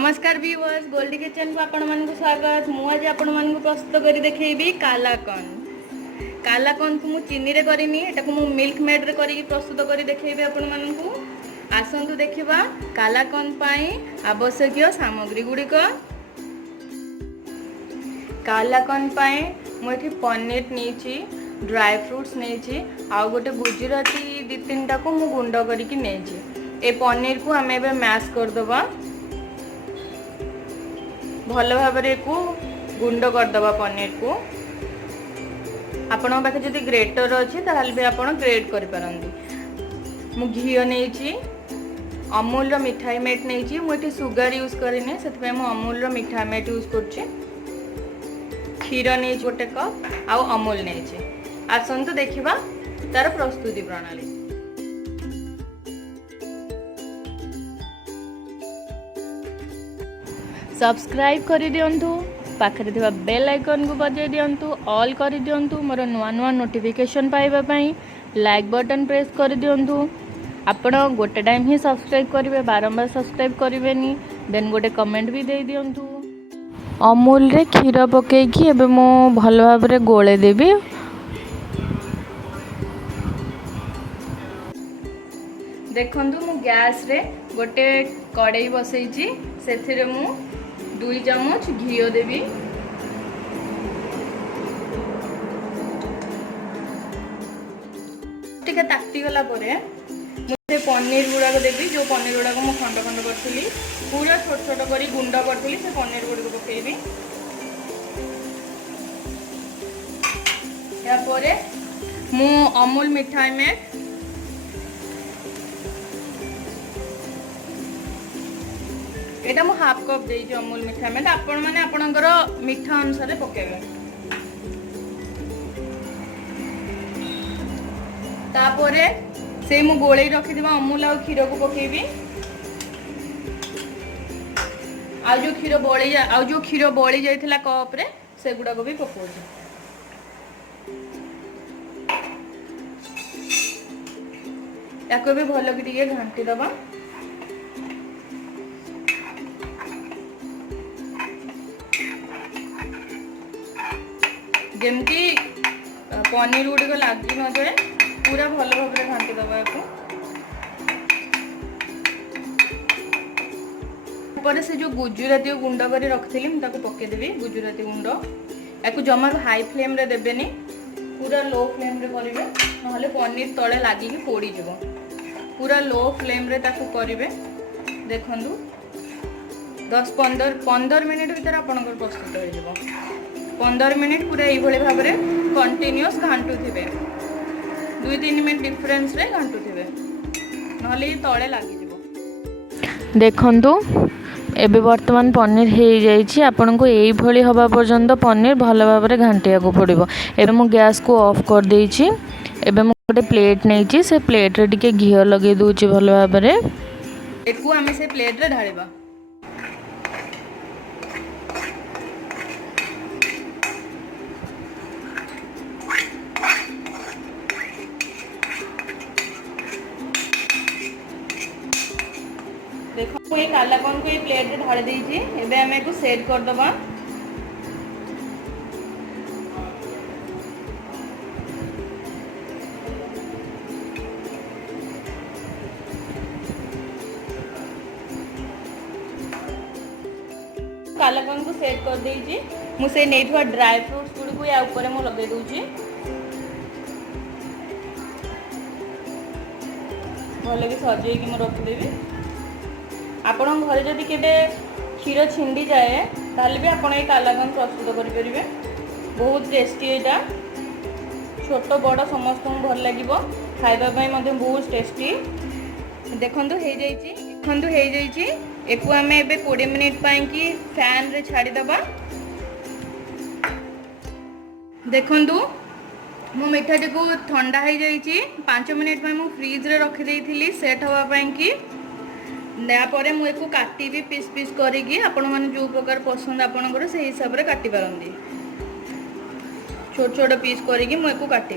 नमस्कार viewers, Goldy kitchen को आपण मानक स्वागत। मुझे आपण मानक प्रस्तुत कर देखी कालाकन। कालाकन को मु चीनी रे करिनी, एटा को मु मिल्क मेड रे करी प्रस्तुत कर देखी आपण मानक। आसंतु देखिबा कालाकन पाई आवश्यक सामग्री गुड़िक। कालाकन पाई मु एठी पनीर नेची, ड्राई फ्रूट्स नेची, आ गोटे गुजराती दी तीनटा को मु गुंड करिकी नेची। ए पनीर को आमे एबे मैश कर दबा, भल भाव को गुंड करदबा। पनीर को आपण पाखे जदि ग्रेटर अच्छी ताल भी आप ग्रेट करें। मु घी नहीं, अमूल मिठाई मेट नहीं, मुझे सुगर यूज करनी से अमूल मिठाई मेट यूज कर। क्षीर नहीं गोटे कप आउ अमूल नहीं। आसतु देखा तार प्रस्तुति प्रणाली। सब्सक्राइब कर दिंतु, पाखे थिबा बेल आइकन को बजाय दिंतु, ऑल कर दिंतु मोर नुआ नुआ नोटिफिकेशन पाइबापी। लाइक बटन प्रेस कर दिंतु। आपण गोटे टाइम ही सब्सक्राइब करेंगे, बारंबार सब्सक्राइब करेंगे। देन गोटे कमेंट भी दे दिंतु। अमूल रे क्षीर पकईकी एबे मो भल भाव रे गोले देबी। देखंतु मु गैस रे गोटे कड़ाई बसईची, सेथिरे मु 2 चम्मच घी देवी। टिके ताती गला परे मुझे पनीर गुड़ा देवी। जो पनीर गुड़ा को खंड खंड करी पूरा छोट छोट करी गुंड करी से पनीर गुड़ी को पकेबी। यापर मु अमूल मिठाई मेट एटा मु हाफ कप देइछि अमूल मिठा में। आपण माने आपणकर मिठा अनुसार पकेबे। तापरे से मु गोळेई रखिदिबा अमूल आ क्षीर को पकेबी। आ जो क्षीर बळी जाइथिला कप रे से गुडा को भी पकोछि। याको भी भलो कि टिके घांटी दबा। जमती पनीर गुड़िक लगी न जाए पूरा भल भाव घाटी दबा। ऊपर से जो गुजराती गुंड कर रखी मुझे पकईदेवी। गुजराती गुंड या जमा हाई फ्लेम रे देवेनि, पूरा लो फ्लेम रे करेंगे, ना पनीर तले लगिक पोड़ी जीव। पूरा लो फ्लेम रे ताकू करेंगे। देखंतु 10-15 मिनट भीतर आपनकर प्रस्तुत हो। 15 मिनट पूरा ये भाव में कंटिन्यूअस घाटू थे। 2-3 मिनट डिफरेंस रे घाटू थे, ना तले लगी। देखंतु एबे वर्तमान पनीर हो जाइए। आपन को यही भली हवा पर्यंत पनीर भल भाव में घाटिया को पड़ो। एबे मु गैस को ऑफ कर देइछि। एबे मु गोटे प्लेट नहीं, से प्लेट रे टिके घी लगे दूची भल भाव में। एकु आमे से प्लेट रे ढालिबा। देखो ये कालाकन को ये प्लेट रे ढाली देइछि। एबे हमें को सेट कर दबा। कालाकन को सेट कर देइछि। मु से नेथुआ ड्राई फ्रूट्स गुडी को या ऊपर मु लगे दोछि। भले कि सजेई कि मु रख देबी। आपण घरे जदि केबे क्षीर छिंडी जाए ताले भी आपण ये कालाकन प्रस्तुत करि परिबे। बहुत टेस्टी एटा, छोट बड़ समस्त भल लागिबो। खाइबा पई मध्ये बहुत टेस्टी। देखंतु हे जाइछि। एकु आमे एबे 20 मिनिट पई कि फैन रे छाडी दबा। देखंतु मो मिठाटी को ठंडा हो जाइछि। 5 मिनिट पई मु फ्रीज रे रखि देइथिली सेट हवा पई कि। यापर मुझे काटी पीस पीस करी आपण मैंने जो प्रकार पसंद आपंकर से हिसाब से काटी पारती। छोट छोट पीस करी मुझे काटी।